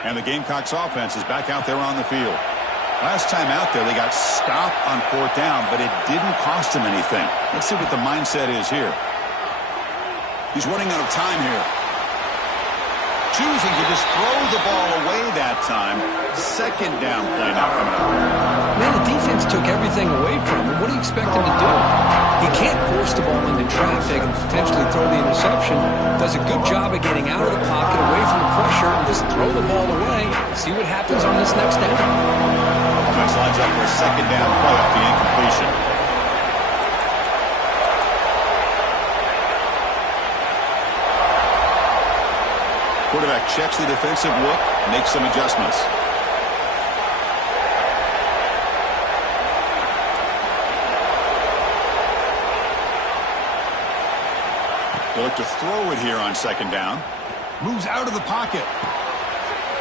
And the Gamecocks offense is back out there on the field. Last time out there, they got stopped on 4th down, but it didn't cost them anything. Let's see what the mindset is here. He's running out of time here. Choosing to just throw the ball away that time. 2nd down play now coming up. Man, the defense took everything away from him. What do you expect him to do? He can't force the ball into traffic and potentially throw the interception. Does a good job of getting out of the pocket, away from the pressure, and just throw the ball away. See what happens on this next down. Offense lines up for a 2nd down play off the incompletion. Quarterback checks the defensive look, makes some adjustments. He'll look to throw it here on 2nd down. Moves out of the pocket.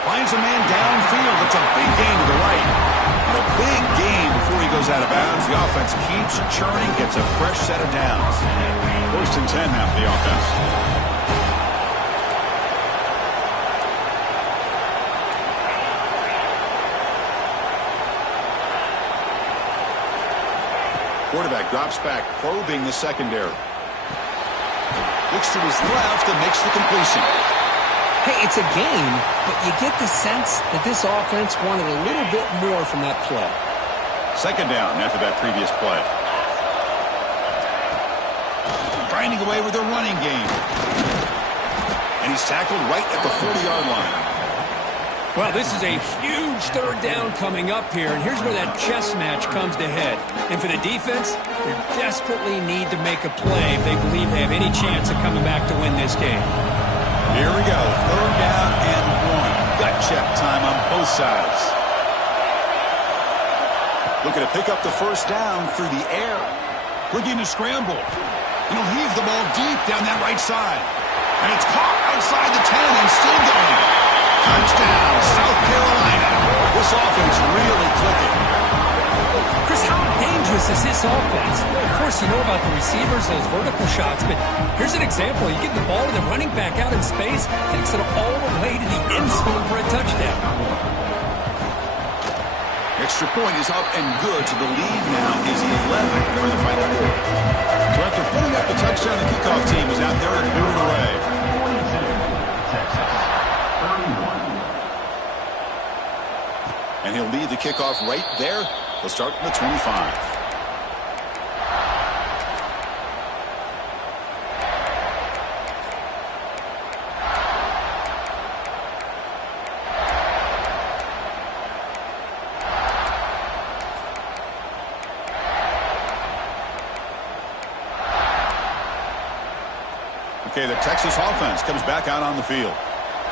Finds a man downfield. It's a big gain to the right. And a big gain before he goes out of bounds. The offense keeps churning, gets a fresh set of downs. 1st and 10 half the offense. Quarterback drops back, probing the secondary. Looks to his left and makes the completion. Hey, it's a game, but you get the sense that this offense wanted a little bit more from that play. 2nd down after that previous play. Trying finding a way with their running game. And he's tackled right at the 40-yard line. Well, this is a huge third down coming up here, and here's where that chess match comes to head. And for the defense, they desperately need to make a play if they believe they have any chance of coming back to win this game. Here we go, third down and 1. Gut check time on both sides. Looking to pick up the first down through the air. Looking to scramble. And he'll heave the ball deep down that right side. And it's caught outside the 10 and still going. Touchdown, South Carolina. This offense really clicking. Chris, how dangerous is this offense? Well, of course, you know about the receivers, those vertical shots, but here's an example. You get the ball to the running back out in space, takes it all the way to the end zone for a touchdown. Extra point is up and good, so the lead now is 11 for the final quarter. So after putting up the touchdown, the kickoff team is out there and moving away. 42, Texas, 31. And he'll lead the kickoff right there. He'll start from the 25. Okay, the Texas offense comes back out on the field.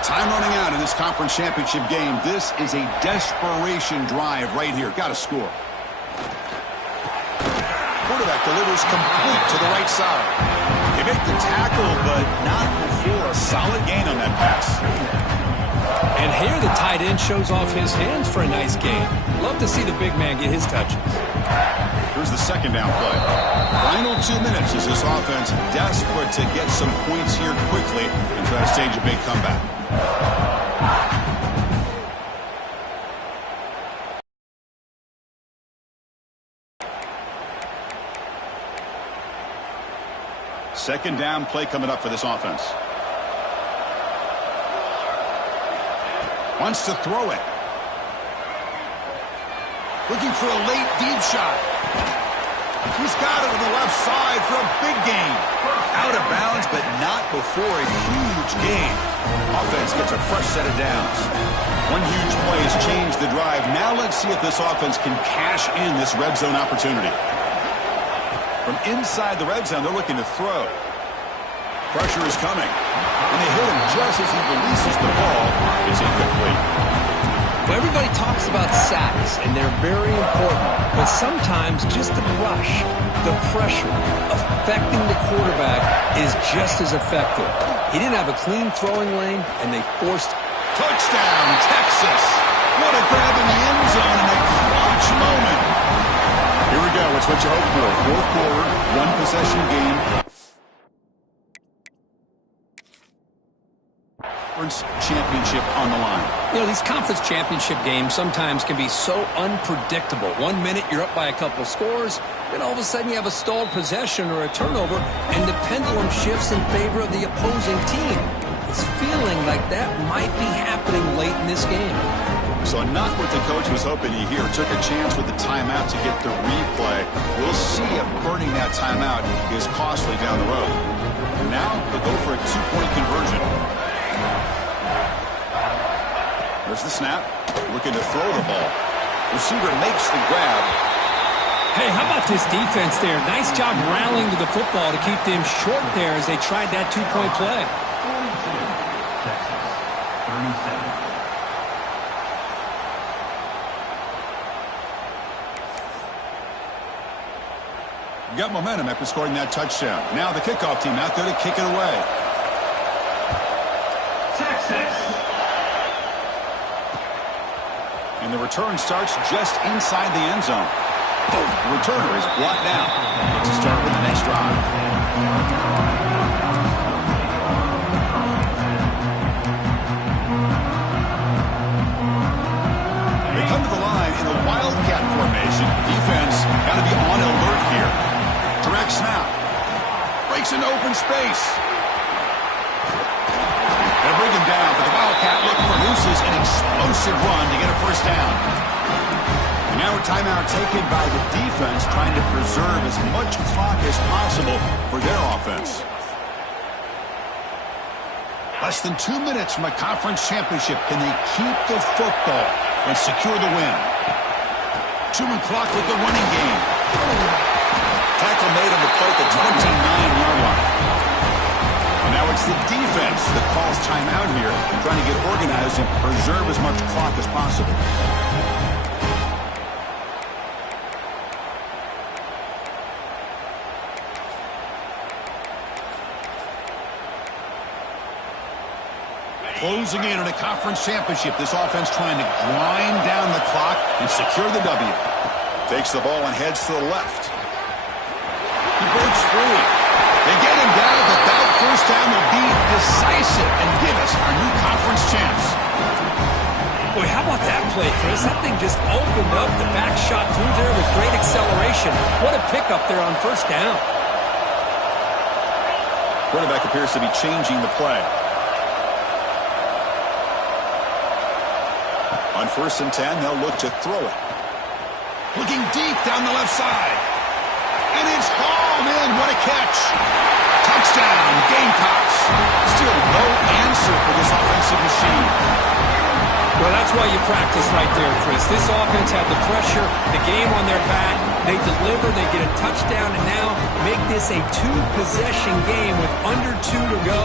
Time running out in this conference championship game. This is a desperation drive right here. Got to score. Quarterback delivers complete to the right side. They make the tackle, but not before a solid gain on that pass. And here the tight end shows off his hands for a nice gain. Love to see the big man get his touches. Here's the second down play. Final 2 minutes as this offense desperate to get some points here quickly and try to stage a big comeback. Second down play coming up for this offense. Wants to throw it. Looking for a late deep shot. He's got it on the left side for a big gain. Out of bounds, but not before a huge gain. Offense gets a fresh set of downs. One huge play has changed the drive. Now let's see if this offense can cash in this red zone opportunity. From inside the red zone, they're looking to throw. Pressure is coming. And they hit him just as he releases the ball. It's incomplete. Well, everybody talks about sacks, and they're very important. But sometimes just the rush, the pressure, affecting the quarterback is just as effective. He didn't have a clean throwing lane, and they forced. Touchdown, Texas. What a grab in the end zone in a clutch moment. Here we go. It's what you hope for. Fourth quarter, one possession game. Championship on the line. You know, these conference championship games sometimes can be so unpredictable. 1 minute you're up by a couple scores, then all of a sudden you have a stalled possession or a turnover, and the pendulum shifts in favor of the opposing team. It's feeling like that might be happening late in this game. So not what the coach was hoping to hear. Took a chance with the timeout to get the replay. We'll see if burning that timeout is costly down the road. And now they'll go for a two-point conversion. There's the snap. Looking to throw the ball. Receiver makes the grab. Hey, how about this defense there? Nice job rallying to the football to keep them short there as they tried that two-point play. 42, Texas, 37. Got momentum after scoring that touchdown. Now the kickoff team out there to kick it away. Texas. And the return starts just inside the end zone. The returner is blocked out. Let's start with the next drive. They come to the line in a wildcat formation. Defense got to be on alert here. Direct snap. Breaks into open space. They'll bring him down, but the Wildcat look produces an explosive run to get a first down. And now a timeout taken by the defense, trying to preserve as much clock as possible for their offense. Less than 2 minutes from a conference championship. Can they keep the football and secure the win? 2 minute clock with the running game. Tackle made on the play at the 29-yard line. And now it's the defense that calls timeout here, trying to get organized and preserve as much clock as possible. Closing in on a conference championship. This offense trying to grind down the clock and secure the W. Takes the ball and heads to the left. He breaks free. They get him down, but that first down will be decisive and give us our new conference champs. Boy, how about that play, Chris? That thing just opened up. The back shot through there with great acceleration. What a pickup there on first down. Quarterback appears to be changing the play. On 1st and 10, they'll look to throw it. Looking deep down the left side. And it's hauled in. What a catch. Touchdown, Gamecocks. Still no answer for this offensive machine. Well, that's why you practice right there, Chris. This offense had the pressure, the game on their back. They deliver, they get a touchdown, and now make this a 2-possession game with under 2 to go.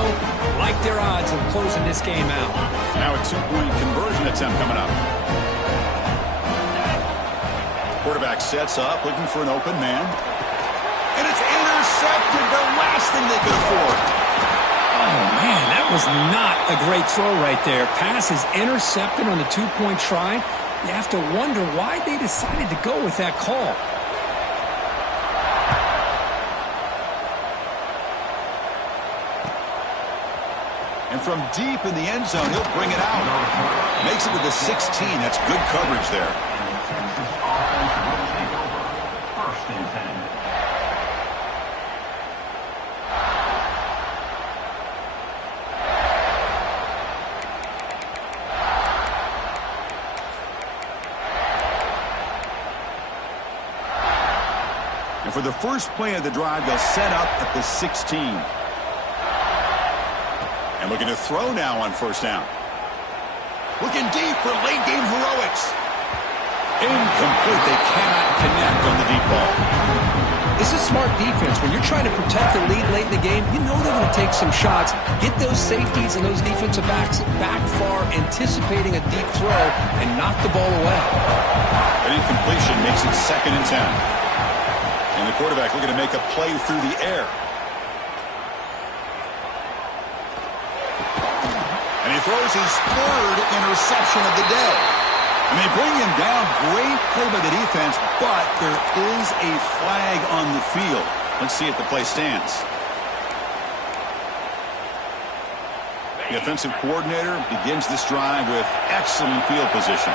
Like their odds of closing this game out. Now a 2-point conversion attempt coming up. Quarterback sets up, looking for an open man. And it's intercepted, the last thing they could afford. Oh, man, that was not a great throw right there. Pass is intercepted on the 2-point try. You have to wonder why they decided to go with that call. And from deep in the end zone, he'll bring it out. Makes it to the 16. That's good coverage there. Texas offense will take over. 1st and 10. And for the first play of the drive, they'll set up at the 16. And looking to throw now on 1st down. Looking deep for late game heroics. Incomplete. They cannot connect on the deep ball. This is smart defense. When you're trying to protect the lead late in the game, you know they're going to take some shots. Get those safeties and those defensive backs back far, anticipating a deep throw, and knock the ball away. An incompletion makes it 2nd and 10. And the quarterback looking to make a play through the air. And he throws his 3rd interception of the day. And they bring him down. Great play by the defense, but there is a flag on the field. Let's see if the play stands. The offensive coordinator begins this drive with excellent field position.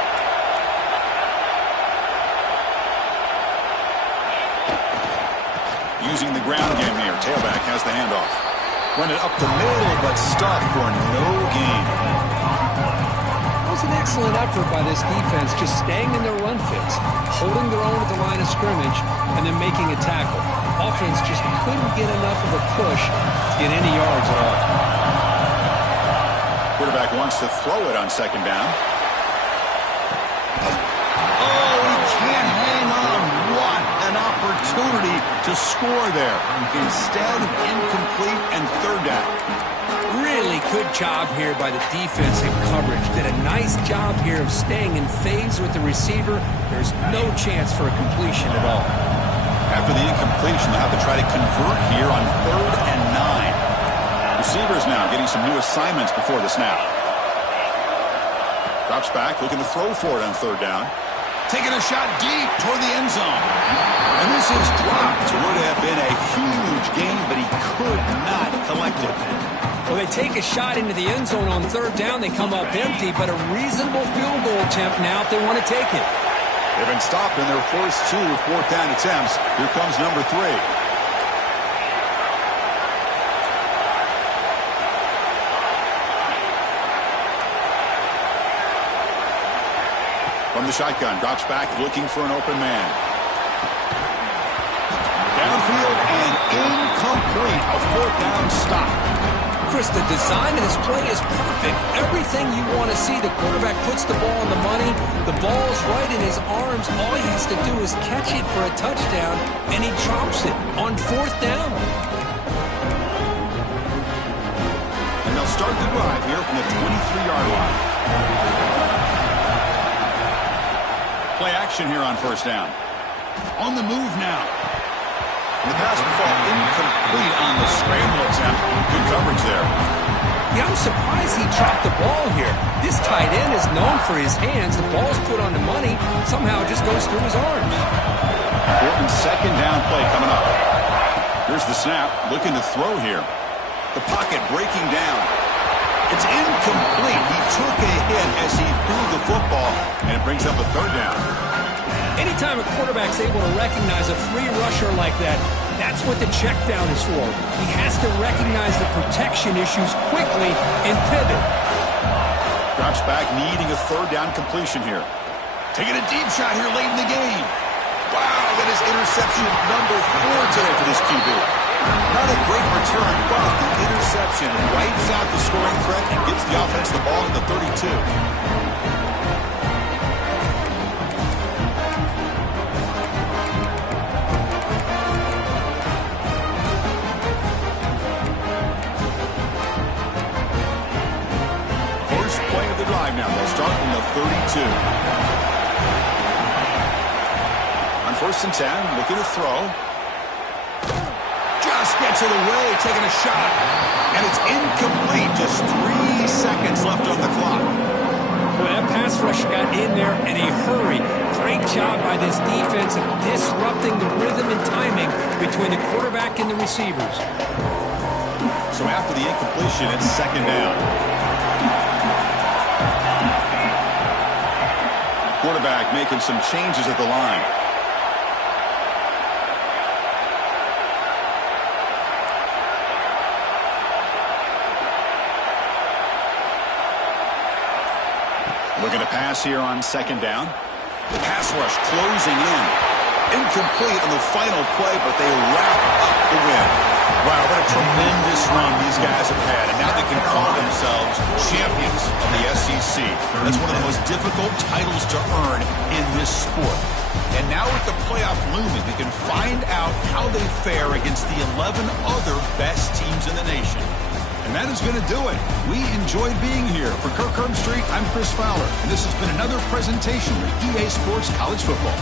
Using the ground game here. Tailback has the handoff. Run it up the middle, but stuffed for no gain. That was an excellent effort by this defense, just staying in their run fits, holding their own at the line of scrimmage, and then making a tackle. Offense just couldn't get enough of a push to get any yards at all. Quarterback wants to throw it on 2nd down. Oh, he can't hang on. What an opportunity to score there. Instead, incomplete and 3rd down. Really good job here by the defense in coverage. Did a nice job here of staying in phase with the receiver. There's no chance for a completion at all. After the incompletion, they'll have to try to convert here on 3rd and 9. Receivers now getting some new assignments before the snap. Drops back, looking to throw for it on 3rd down. Taking a shot deep toward the end zone. And this is dropped. It would have been a huge gain, but he could not collect it. Well, they take a shot into the end zone on 3rd down. They come up empty, but a reasonable field goal attempt now if they want to take it. They've been stopped in their first 2 4th down attempts. Here comes number 3. From the shotgun, drops back, looking for an open man. Downfield and incomplete. A fourth down stop. Chris, the design of this play is perfect. Everything you want to see. The quarterback puts the ball on the money. The ball's right in his arms. All he has to do is catch it for a touchdown, and he drops it on fourth down. And they'll start the drive here from the 23-yard line. Play action here on first down. On the move now. And the pass will fall incomplete on the scramble attempt. Good coverage there. Yeah, I'm surprised he dropped the ball here. This tight end is known for his hands. The ball's put on the money. Somehow it just goes through his arms. Important second down play coming up. Here's the snap. Looking to throw here. The pocket breaking down. It's incomplete. He took a hit as he threw the football, and it brings up a third down. Anytime a quarterback's able to recognize a free rusher like that, that's what the check down is for. He has to recognize the protection issues quickly and pivot. Drops back, needing a third down completion here. Taking a deep shot here late in the game. Wow, that is interception number 4 today for this QB. Not a great return, but the interception wipes out the scoring threat and gets the offense the ball at the 32. First play of the drive now. They'll start from the 32. On first and 10, looking to throw. Just gets it away, taking a shot. And it's incomplete. Just 3 seconds left on the clock. Boy, that pass rush got in there in a hurry. Great job by this defense of disrupting the rhythm and timing between the quarterback and the receivers. So after the incompletion, it's second down. Quarterback making some changes at the line. Looking to pass here on second down. The pass rush closing in. Incomplete on the final play, but they wrap up the win. Wow, what a tremendous run these guys have had. And now they can call themselves champions of the SEC. That's one of the most difficult titles to earn in this sport. And now with the playoff looming, they can find out how they fare against the 11 other best teams in the nation. And that is going to do it. We enjoyed being here. For Kirk Herbstreit, I'm Chris Fowler. And this has been another presentation of EA Sports College Football.